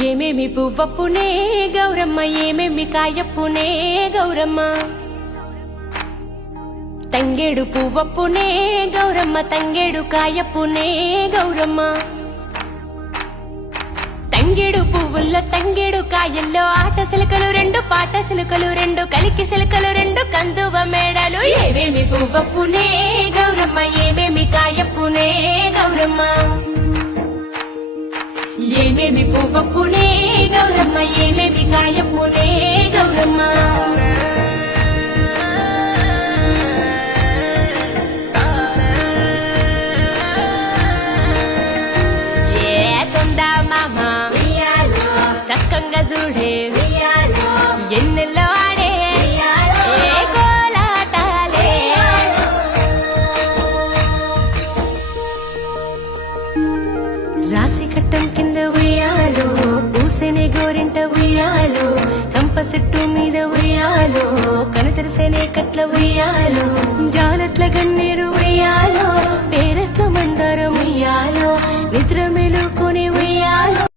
ఏమేమి పువ్వప్పునే గౌరమ్మ, ఏమేమి కాయప్పునే గౌరమ్మ. తంగేడు పువ్వప్పునే గౌరమ్మ, తంగేడు కాయప్పునే గౌరమ్మ. తంగేడు పువ్వుల్లో తంగేడు కాయల్లో ఆట సిలకలు రెండు, పాట సిలకలు రెండు, కలికి సిలకలు రెండు, కందువ మేడలు. ఏమేమి పువ్వప్పునే గౌరమ్మ, ఏమేమి కాయప్పునే గౌరమ్మ. ఏమేమి పువ్వప్పునే గౌరమ్మ, ఏమేమి కాయప్పునే గౌరమ్మ. సక్కంగా చూడే ఎన్నెల్లో ఆడే కోలాటాలే. రాసి కట్టం కింద ఉయ్యాలో, పూసెనే గోరింట ఉయ్యాలో, కంప చెట్టు మీద ఉయ్యాలో, కనుతెరిసేనే కట్ల ఉయ్యాలో, జాలట్ల గన్నేరు ఉయ్యాలో, పేరట్ల మందారం ఉయ్యాలో, నిద్ర